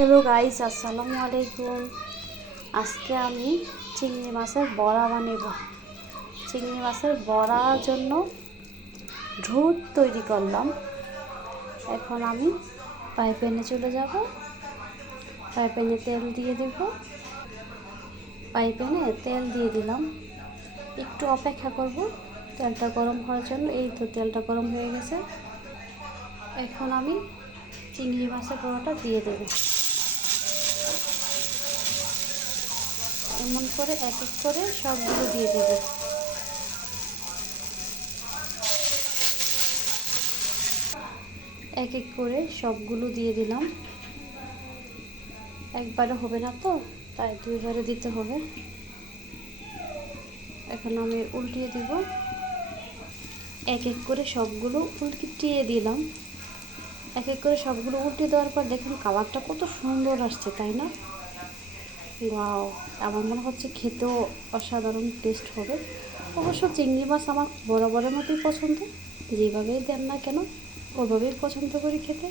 Hello guys, আসসালামু আলাইকুম। আজকে আমি চিংড়ি মাছের বড়া বানাব। চিংড়ি মাছের বড়ার জন্য ঝুট তৈরি করলাম। এখন আমি ফ্রাই প্যানে চলে যাব। ফ্রাই প্যানে তেল দিয়ে দেব। ফ্রাই প্যানে তেল দিয়ে দিলাম, একটু অপেক্ষা করব তেলটা গরম হওয়ার জন্য। এই তো তেলটা গরম হয়ে গেছে। এখন আমি চিংড়ি মাছের বড়াটা দিয়ে দেব। এমন করে এক এক করে সবগুলো দিয়ে দেব। এক এক করে সবগুলো দিয়ে দিলাম। একবারে হবে না তো, তাই দুইবারে দিতে হবে। এখন আমি উল্টিয়ে দিব। এক এক করে সবগুলো উল্টিয়ে দিলাম। এক এক করে সবগুলো উল্টে দেওয়ার পর দেখুন কালারটা কত সুন্দর আসছে, তাই না? ওয়াও, আমার মনে হচ্ছে খেতেও অসাধারণ টেস্ট হবে। অবশ্য চিংড়ি মাছ আমার বরাবরের মতোই পছন্দ। যেভাবেই দেন না কেন ওভাবেই পছন্দ করি খেতে।